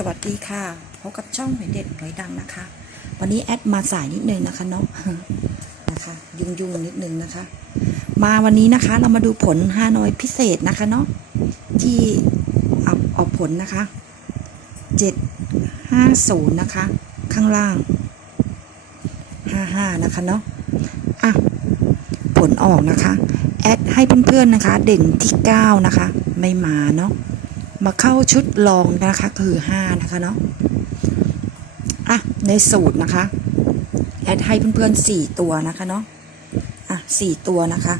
สวัสดีค่ะพบกับช่องหอยเด็ดหอยดังนะคะ วันนี้แอดมาสายนิดนึงนะคะเนาะนะคะ ยุ่งยุ่งนิดนึงนะคะ มาวันนี้นะคะ เรามาดูผลฮานอยพิเศษนะคะเนาะที่เอาออกผลนะคะเจ็ดห้าศูนย์นะคะ ข้างล่างห้าห้านะคะเนาะอะผลออกนะคะ แอดให้เพื่อนๆนะคะ เด่นที่เก้านะคะ ไม่มาเนาะ มาเข้าชุดรองนะคะคือ5นะคะเนาะอะในสูตรนะคะแอดให้เพื่อนๆ4ตัวนะคะเนาะอะ4ตัวนะคะ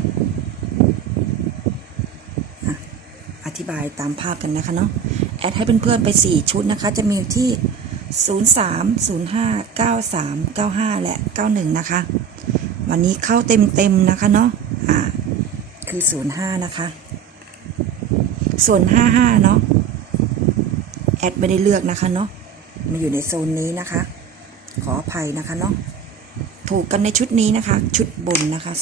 อธิบายตามภาพกันนะคะเนาะแอดให้เพื่อนๆไป4ชุดนะคะ จะมีอยู่ที่03 05 93 95และ91นะคะ วันนี้เข้าเต็มๆนะคะเนาะอะคือ05นะคะ ส่วน55เนาะแอดไม่ได้เลือกนะคะเนาะมาอยู่ในโซนนี้นะคะ ขออภัยนะคะเนาะถูกกันในชุดนี้นะคะ ชุดบนนะคะ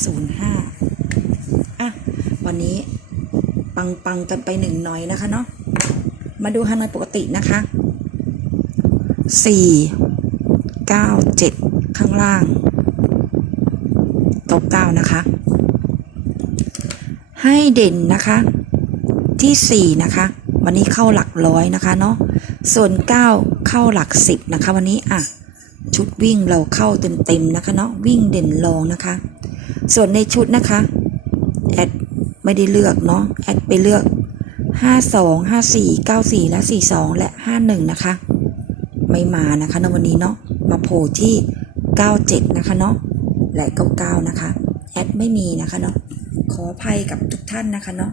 05อะวันนี้ปังปังกันไปหนึ่งหน่อยนะคะเนาะมาดูฮานอยปกตินะคะ4 9 7ข้างล่างตบ9นะคะ ให้เด่นนะคะ ที่ 4 นะคะ วันนี้เข้าหลักร้อยนะคะเนาะส่วน 9 เข้าหลัก 10 นะคะ วันนี้อะชุดวิ่งเราเข้าเต็มๆนะคะเนาะวิ่งเด่นรองนะคะ ส่วนในชุดนะคะแอดไม่ได้เลือกเนาะแอดไปเลือก 52 54 94 และ 42 และ 51 นะคะ ไม่มานะคะในวันนี้เนาะมาโผล่ที่ 97 นะคะเนาะและ 99 นะคะแอดไม่มีนะคะเนาะขออภัยกับทุกท่านนะคะเนาะ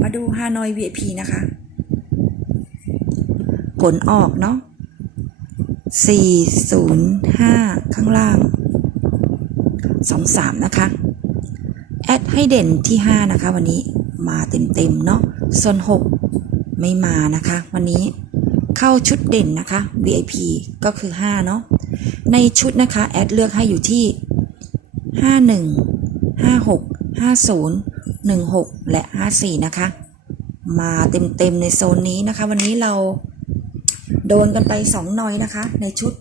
มาดูฮานอย VIP นะคะ ผลออกเนาะ405 ข้างล่าง 23 นะคะ แอดให้เด่นที่ 5 นะคะ วันนี้มาเต็มๆเนาะส่วน 6 ไม่มานะคะ วันนี้เข้าชุดเด่นนะคะ VIP ก็คือ 5 เนาะในชุดนะคะ แอดเลือกให้อยู่ที่ 51 56 50 16 และ 54 นะคะ มาเต็มๆในโซนนี้นะคะ วันนี้เราโดนกันไปสองหน่อยนะคะ ในชุด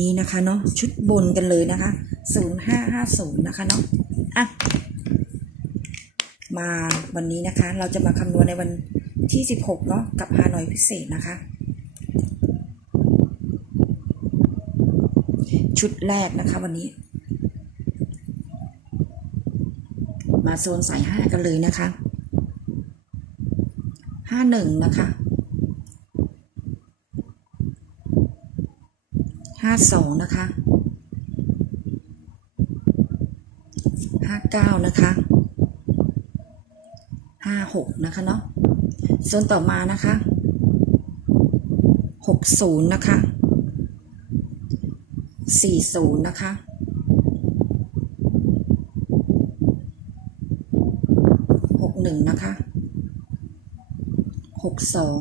นี้นะคะเนาะชุดบนกันเลยนะคะ 0550 นะคะเนาะอะมาวันนี้นะคะ เราจะมาคำนวณในวันที่ 16 เนาะกับฮานอยพิเศษนะคะ ชุดแรกนะคะวันนี้ มาโซนสายห้ากันเลยนะคะห้าหนึ่งนะคะห้าสองนะคะห้าเก้านะคะห้าหกนะคะเนาะโซนต่อมานะคะหกศูนย์นะคะสี่ศูนย์นะคะ หกหนึ่งนะคะ หกสอง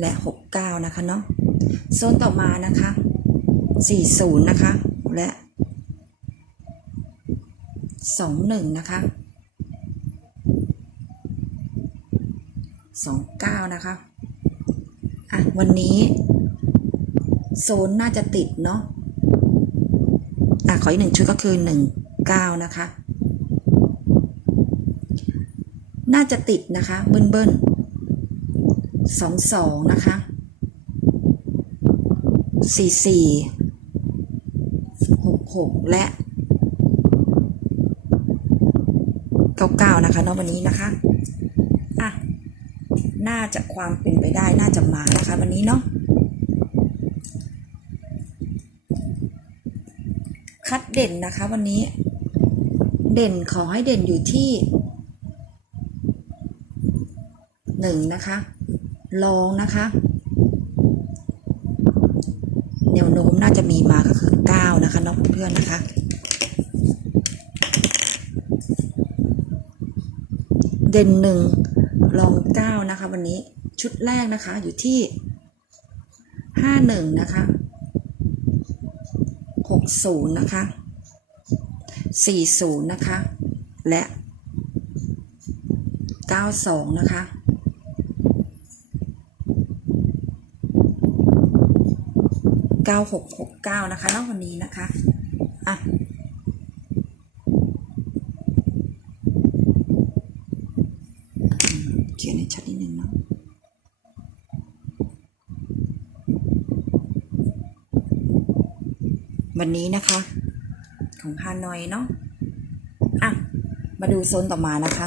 และหกเก้านะคะเนาะโซนต่อมานะคะสี่ศูนย์นะคะ และสองหนึ่งนะคะสองเก้านะคะอะวันนี้โซนน่าจะติดเนาะอะขออีกหนึ่งชุดก็คือหนึ่งเก้านะคะ น่าจะติดนะคะ เบิ้ลเบิ้ลสองสองนะคะสี่สี่หกหกและเก้าเก้านะคะเนาะวันนี้นะคะอะน่าจะความเป็นไปได้น่าจะมานะคะ วันนี้เนาะคัดเด่นนะคะวันนี้ เด่นขอให้เด่นอยู่ที่ หนึ่งนะคะ ลองนะคะ แนวโน้มน่าจะมีมาก็คือเก้านะคะน้องเพื่อนนะคะ เด่นหนึ่งลองเก้านะคะ วันนี้ชุดแรกนะคะอยู่ที่ห้าหนึ่งนะคะหกศูนย์นะคะสี่ศูนย์นะคะ และเก้าสองนะคะ เก้าหกหกเก้านะคะนอกวันนี้นะคะ อะ เขียนให้ชัดนิดนึงเนาะวันนี้นะคะ ของฮานอยเนาะ อะ มาดูโซนต่อมานะคะ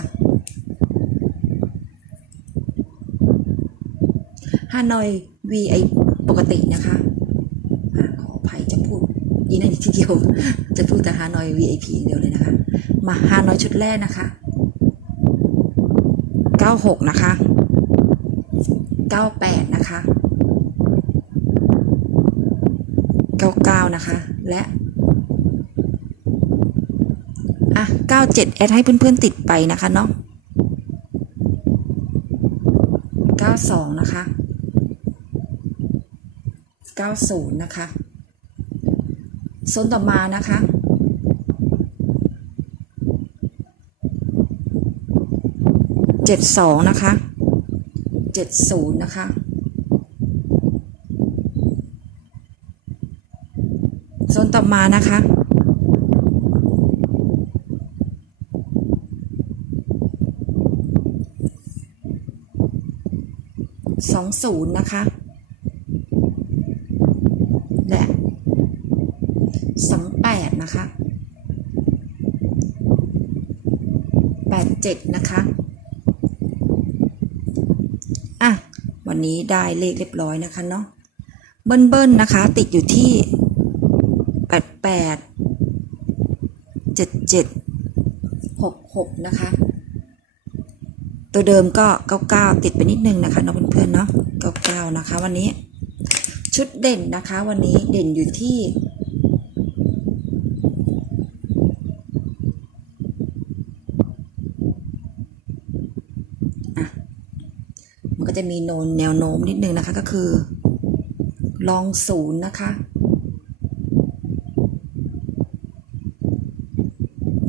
ฮานอย VI ปกตินะคะ พูดยีนั่นทีเดียว จะพูดแต่ฮานอย VIP อย่างเดียวเลยนะคะ มาฮานอยชุดแรกนะคะ 96 นะคะ 98 นะคะ 99 นะคะ และอะ 97 แอดให้เพื่อนๆติดไปนะคะเนาะ92 นะคะ 90 นะคะ โซนต่อมานะคะ72นะคะ70นย์นะคะโซนต่อมานะคะสองศูนย์นะคะสองแปด นะคะแปดเจ็ดนะคะ อะ วันนี้ได้เลขเรียบร้อยนะคะเนาะ เบิ้ลเบิ้ลนะคะ ติดอยู่ที่แปดแปดเจ็ดเจ็ดหกหกนะคะ ตัวเดิมก็ 99 ติดไปนิดนึงนะคะเนาะเพื่อนๆเนาะ 99 นะคะ วันนี้ ชุดเด่นนะคะ วันนี้เด่นอยู่ที่ อะ มันก็ จะมีโนนแนวโน้มนิดนึงนะคะก็คือ ลองศูนย์นะคะ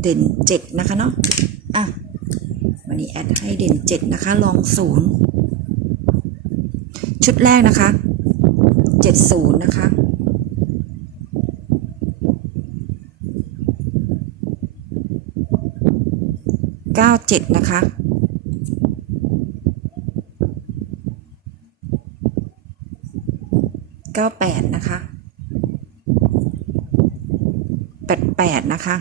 เด่นเจ็ดนะคะเนาะอะวันนี้แอดให้เด่นเจ็ดนะคะ ลองศูนย์ชุดแรกนะคะเจ็ดศูนย์นะคะเก้าเจ็ดนะคะ เก้าแปดนะคะแปดแปดนะคะ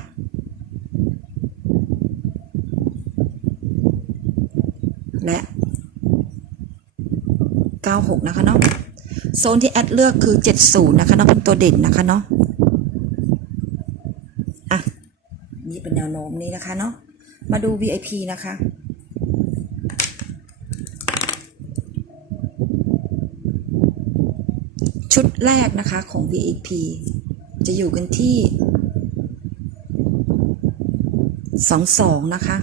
และ 96 นะคะเนาะโซนที่แอดเลือกคือ 70 นะคะเนาะเป็นตัวเด่นนะคะเนาะอะนี่เป็นแนวโน้มนี้นะคะเนาะมาดู VIP นะคะ ชุดแรกนะคะของ VIP จะอยู่กันที่ 22 นะคะ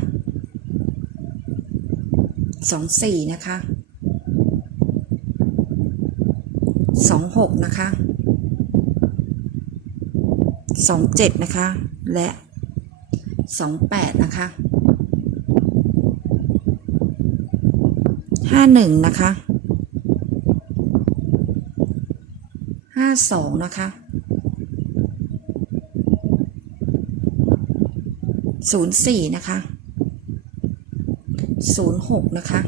สองสี่นะคะสองหกนะคะสองเจ็ดนะคะ และสองแปดนะคะห้าหนึ่งนะคะ ห้าสองนะคะศูนย์สี่นะคะศูนย์หกนะคะ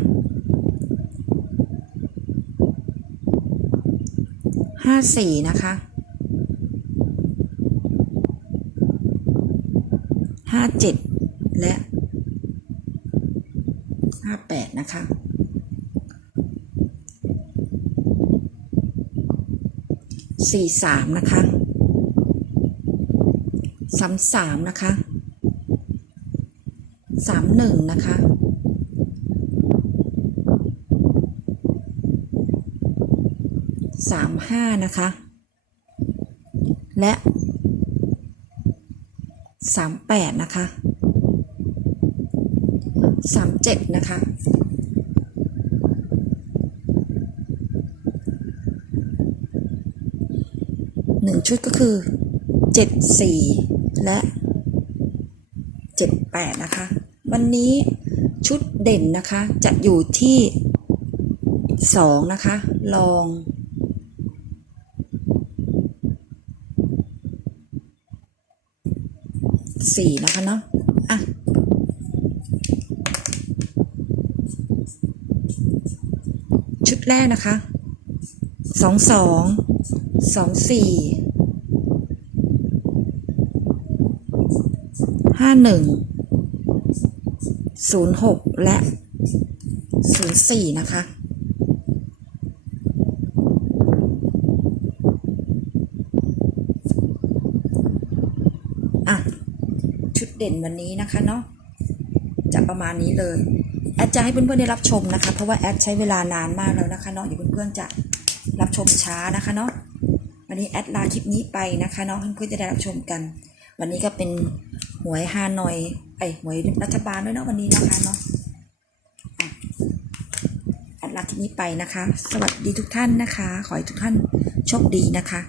ห้าสี่นะคะห้าเจ็ดและห้าแปดนะคะ สี่สามนะคะสามสามนะคะสามหนึ่งนะคะสามห้านะคะ และสามแปดนะคะสามเจ็ดนะคะ งชุดก็คือเจ็ดสี่และเจ็ดแปดนะคะ วันนี้ชุดเด่นนะคะ จะอยู่ที่สองนะคะ ลองสี่นะคะเนาะอะชุดแรกนะคะ สองสอง สองสี่ ห้าหนึ่งศูนย์หกและศูนย์สี่นะคะ อะ ชุดเด่นวันนี้นะคะเนาะจะประมาณนี้เลย แอดจะให้เพื่อนๆได้รับชมนะคะ เพราะว่าแอดใช้เวลานานมากแล้วนะคะเนาะเดี๋ยวเพื่อนๆจะรับชมช้านะคะเนาะวันนี้แอดลาคลิปนี้ไปนะคะเนาะเพื่อนๆจะได้รับชมกัน วันนี้ก็เป็นหวยฮานอยไอยหวยรัฐบาลด้วยเนาะวันนี้นะคะเนาะอัดลาคลิปนี้ไปนะคะ สวัสดีทุกท่านนะคะ ขอให้ทุกท่านโชคดีนะคะ